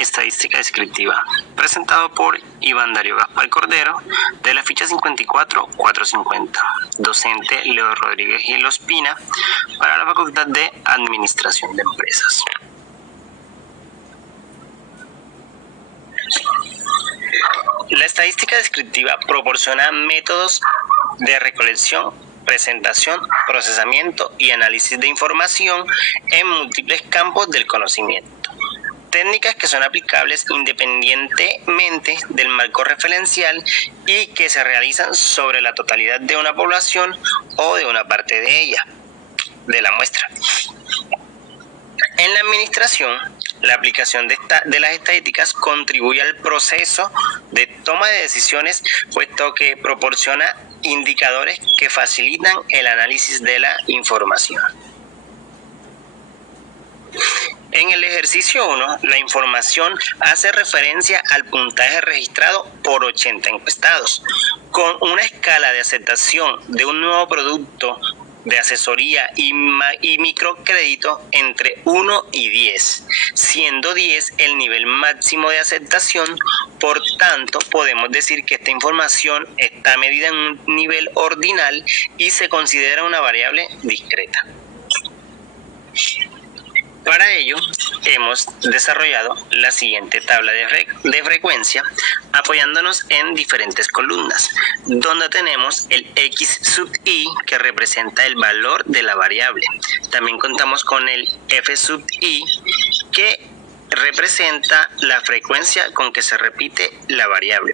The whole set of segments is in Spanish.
Estadística Descriptiva, presentado por Iván Darío Gaspar Cordero, de la ficha 54-450, docente Leo Rodríguez Gil Ospina, para la Facultad de Administración de Empresas. La estadística descriptiva proporciona métodos de recolección, presentación, procesamiento y análisis de información en múltiples campos del conocimiento. Técnicas que son aplicables independientemente del marco referencial y que se realizan sobre la totalidad de una población o de una parte de ella, de la muestra. En la administración, la aplicación de las estadísticas contribuye al proceso de toma de decisiones, puesto que proporciona indicadores que facilitan el análisis de la información. En el ejercicio 1, la información hace referencia al puntaje registrado por 80 encuestados, con una escala de aceptación de un nuevo producto de asesoría y microcrédito entre 1 y 10, siendo 10 el nivel máximo de aceptación. Por tanto, podemos decir que esta información está medida en un nivel ordinal y se considera una variable discreta. Para ello, hemos desarrollado la siguiente tabla de frecuencia, apoyándonos en diferentes columnas, donde tenemos el X sub I, que representa el valor de la variable. También contamos con el F sub I, que representa la frecuencia con que se repite la variable.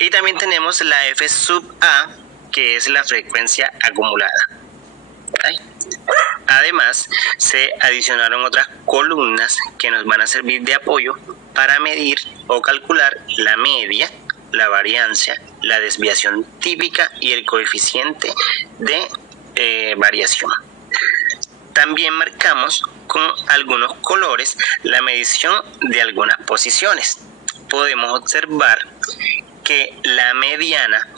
Y también tenemos la F sub A, que es la frecuencia acumulada. Además, se adicionaron otras columnas que nos van a servir de apoyo para medir o calcular la media, la variancia, la desviación típica y el coeficiente de variación. También marcamos con algunos colores la medición de algunas posiciones. Podemos observar que la mediana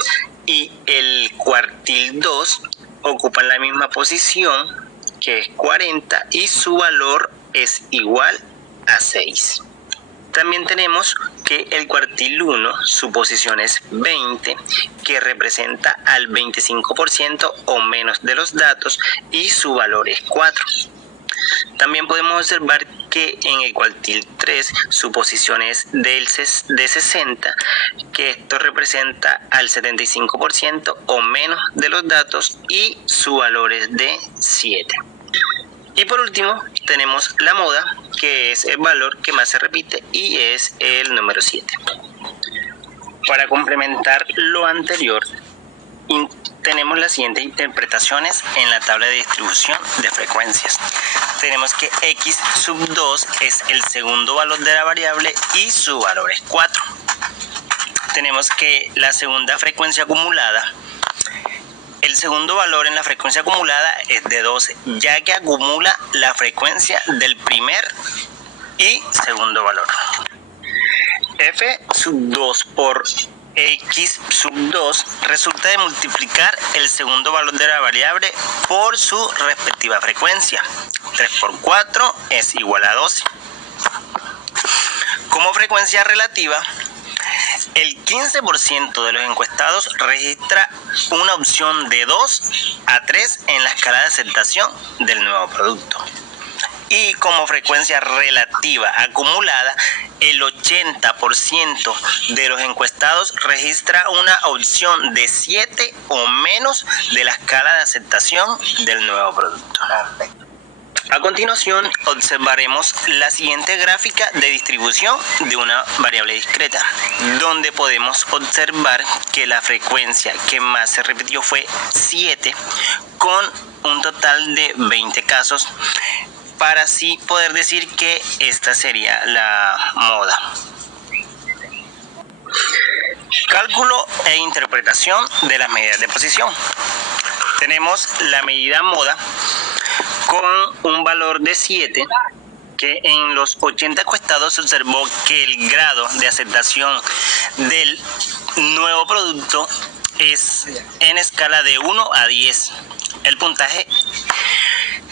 y el cuartil 2 ocupan la misma posición, que es 40, y su valor es igual a 6. También tenemos que el cuartil 1, su posición es 20, que representa al 25% o menos de los datos, y su valor es 4. También podemos observar que en el cuartil 3 su posición es de 60, que esto representa al 75% o menos de los datos, y su valor es de 7. Y por último tenemos la moda, que es el valor que más se repite y es el número 7. Para complementar lo anterior, tenemos las siguientes interpretaciones en la tabla de distribución de frecuencias. Tenemos que X sub 2 es el segundo valor de la variable y su valor es 4. Tenemos que la segunda frecuencia acumulada, el segundo valor en la frecuencia acumulada es de 12, ya que acumula la frecuencia del primer y segundo valor. F sub 2 por X sub 2 resulta de multiplicar el segundo valor de la variable por su respectiva frecuencia. 3 por 4 es igual a 12. Como frecuencia relativa, el 15% de los encuestados registra una opción de 2 a 3 en la escala de aceptación del nuevo producto. Y como frecuencia relativa acumulada, el 80% de los encuestados registra una opción de 7 o menos de la escala de aceptación del nuevo producto. A continuación, observaremos la siguiente gráfica de distribución de una variable discreta, donde podemos observar que la frecuencia que más se repitió fue 7, con un total de 20 casos, para así poder decir que esta sería la moda. Cálculo e interpretación de las medidas de posición. Tenemos la medida moda con un valor de 7, que en los 80 encuestados se observó que el grado de aceptación del nuevo producto es en escala de 1 a 10. El puntaje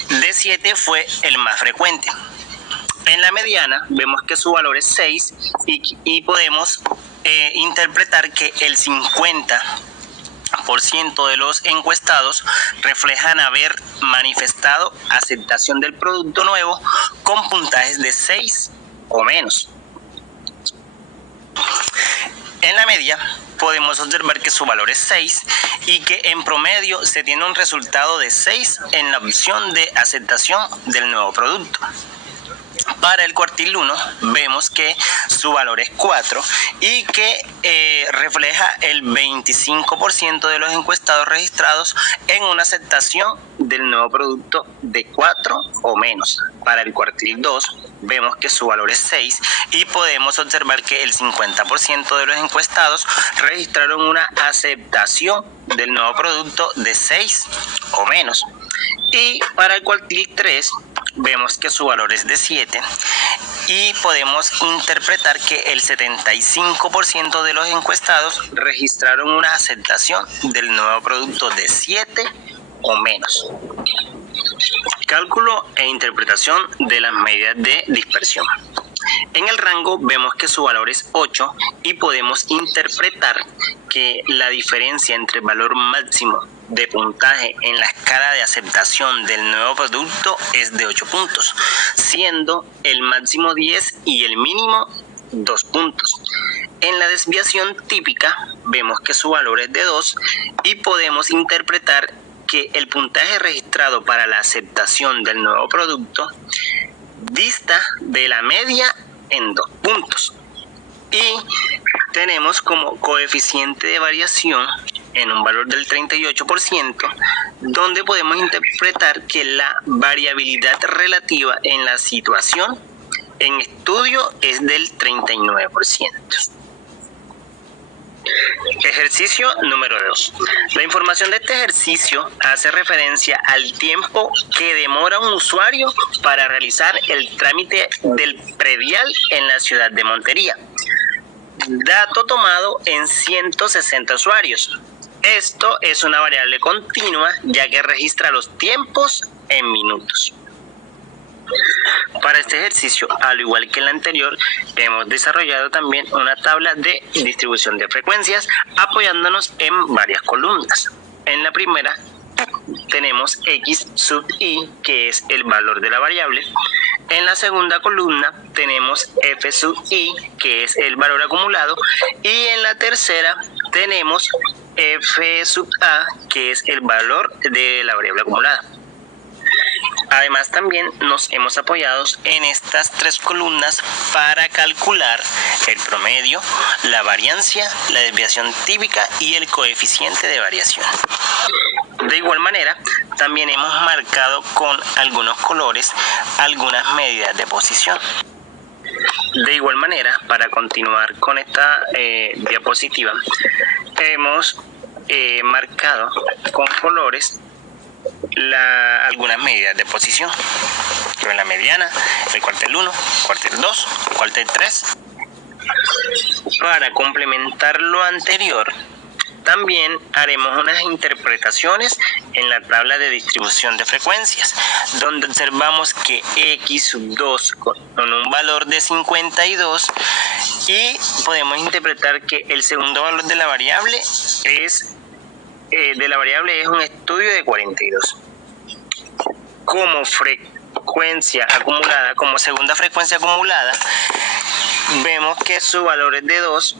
de 7 fue el más frecuente. En la mediana vemos que su valor es 6 y podemos interpretar que el 50% de los encuestados reflejan haber manifestado aceptación del producto nuevo con puntajes de 6 o menos. En la media podemos observar que su valor es 6 y que en promedio se tiene un resultado de 6 en la opción de aceptación del nuevo producto. Para el cuartil 1 vemos que su valor es 4 y que refleja el 25% de los encuestados registrados en una aceptación del nuevo producto de 4 o menos. Para el cuartil 2 vemos que su valor es 6 y podemos observar que el 50% de los encuestados registraron una aceptación del nuevo producto de 6 o menos. Y para el cuartil 3 vemos que su valor es de 7 y podemos interpretar que el 75% de los encuestados registraron una aceptación del nuevo producto de 7 o menos. Cálculo e interpretación de las medidas de dispersión. En el rango vemos que su valor es 8 y podemos interpretar que la diferencia entre el valor máximo de puntaje en la escala de aceptación del nuevo producto es de 8 puntos, siendo el máximo 10 y el mínimo 2 puntos. En la desviación típica vemos que su valor es de 2 y podemos interpretar que el puntaje registrado para la aceptación del nuevo producto dista de la media en 2 puntos. Y tenemos como coeficiente de variación en un valor del 38%, donde podemos interpretar que la variabilidad relativa en la situación en estudio es del 39%. Ejercicio número 2. La información de este ejercicio hace referencia al tiempo que demora un usuario para realizar el trámite del predial en la ciudad de Montería. Dato tomado en 160 usuarios. Esto es una variable continua, ya que registra los tiempos en minutos. Para este ejercicio, al igual que el anterior, hemos desarrollado también una tabla de distribución de frecuencias apoyándonos en varias columnas. En la primera tenemos x sub i, que es el valor de la variable. En la segunda columna tenemos f sub i, que es el valor acumulado. Y en la tercera tenemos f sub a, que es el valor de la variable acumulada. Además, también nos hemos apoyado en estas 3 columnas para calcular el promedio, la variancia, la desviación típica y el coeficiente de variación. De igual manera, también hemos marcado con algunos colores algunas medidas de posición. De igual manera, para continuar con esta diapositiva, hemos marcado con colores algunas medidas de posición. En la mediana, el cuartil 1, cuartil 2, cuartil 3. Para complementar lo anterior, también haremos unas interpretaciones en la tabla de distribución de frecuencias, donde observamos que x sub 2 con un valor de 52 y podemos interpretar que el segundo valor de la variable es un estudio de 42. Como frecuencia acumulada, como segunda frecuencia acumulada, vemos que su valor es de 2,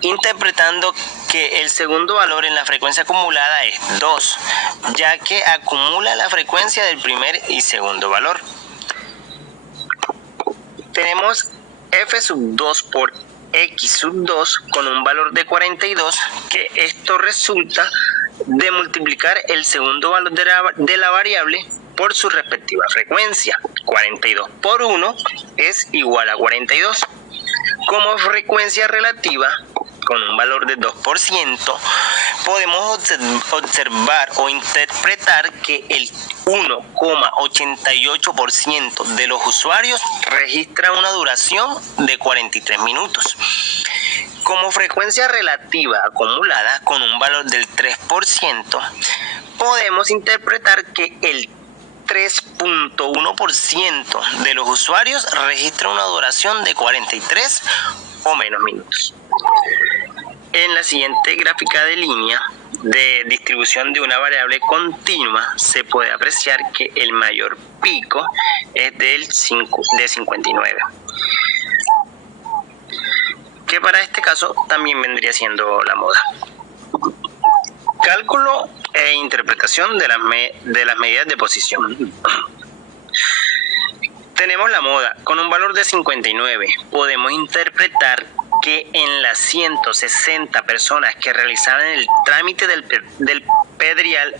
interpretando que el segundo valor en la frecuencia acumulada es 2, ya que acumula la frecuencia del primer y segundo valor. Tenemos f sub 2 por x sub 2 con un valor de 42, que esto resulta de multiplicar el segundo valor de la variable por su respectiva frecuencia. 42 por 1 es igual a 42. Como frecuencia relativa, con un valor de 2%, podemos observar o interpretar que el 1,88% de los usuarios registra una duración de 43 minutos. Como frecuencia relativa acumulada, con un valor del 3%, podemos interpretar que el 3.1% de los usuarios registra una duración de 43 o menos minutos. En la siguiente gráfica de línea de distribución de una variable continua se puede apreciar que el mayor pico es de 59, que para este caso también vendría siendo la moda. Cálculo e interpretación de las medidas de posición. Tenemos la moda con un valor de 59. Podemos interpretar que en las 160 personas que realizaron el trámite del PEDRIAL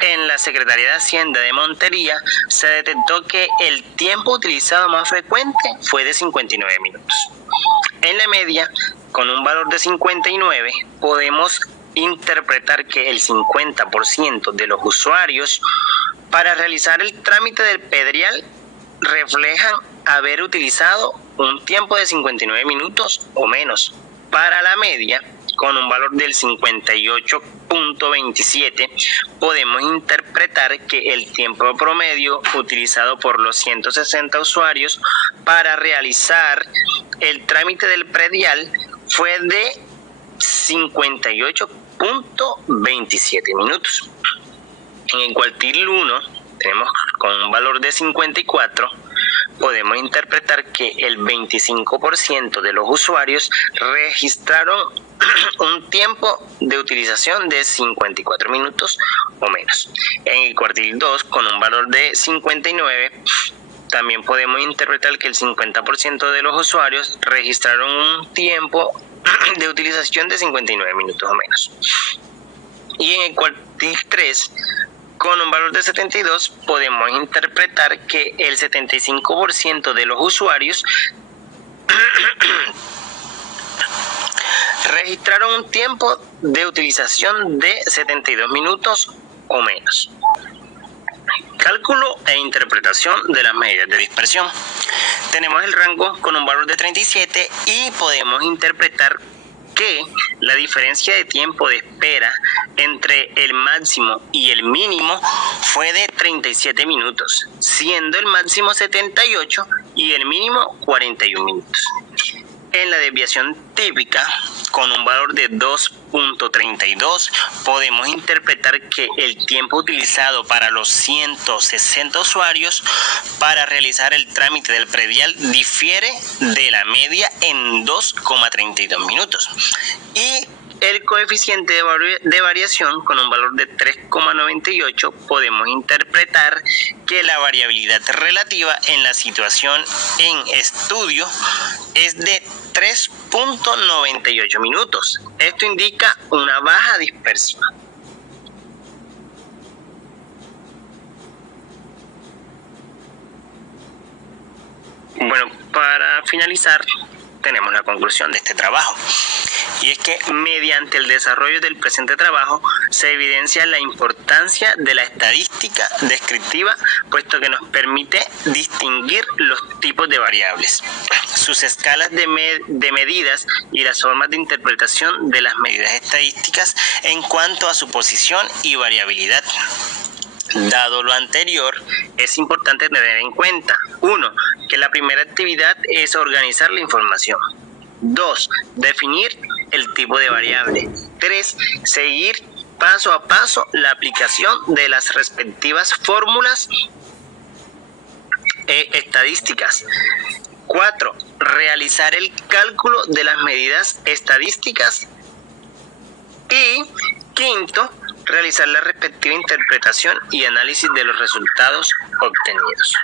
en la Secretaría de Hacienda de Montería, se detectó que el tiempo utilizado más frecuente fue de 59 minutos. En la media, con un valor de 59, podemos interpretar que el 50% de los usuarios para realizar el trámite del PEDRIAL reflejan haber utilizado un tiempo de 59 minutos o menos. Para la media, con un valor del 58.27, podemos interpretar que el tiempo promedio utilizado por los 160 usuarios para realizar el trámite del PEDRIAL fue de 58.27 minutos. En el cuartil 1 tenemos con un valor de 54, podemos interpretar que el 25% de los usuarios registraron un tiempo de utilización de 54 minutos o menos. En el cuartil 2, con un valor de 59, también podemos interpretar que el 50% de los usuarios registraron un tiempo de utilización de 59 minutos o menos. Y en el cuartil 3, con un valor de 72, podemos interpretar que el 75% de los usuarios registraron un tiempo de utilización de 72 minutos o menos. Cálculo e interpretación de las medidas de dispersión. Tenemos el rango con un valor de 37 y podemos interpretar que la diferencia de tiempo de espera entre el máximo y el mínimo fue de 37 minutos, siendo el máximo 78 y el mínimo 41 minutos. En la desviación típica, con un valor de 2.32, podemos interpretar que el tiempo utilizado para los 160 usuarios para realizar el trámite del predial difiere de la media en 2,32 minutos. Y el coeficiente de variación, con un valor de 3,98, podemos interpretar que la variabilidad relativa en la situación en estudio es de 3.98 minutos. Esto indica una baja dispersión. Bueno, para finalizar, tenemos la conclusión de este trabajo. Y es que mediante el desarrollo del presente trabajo se evidencia la importancia de la estadística descriptiva, puesto que nos permite distinguir los tipos de variables, sus escalas de medidas y las formas de interpretación de las medidas estadísticas en cuanto a su posición y variabilidad. Dado lo anterior, es importante tener en cuenta: 1. Que la primera actividad es organizar la información. 2. Definir el tipo de variable. 3. Seguir paso a paso la aplicación de las respectivas fórmulas estadísticas. 4. Realizar el cálculo de las medidas estadísticas. Y 5. Realizar la respectiva interpretación y análisis de los resultados obtenidos.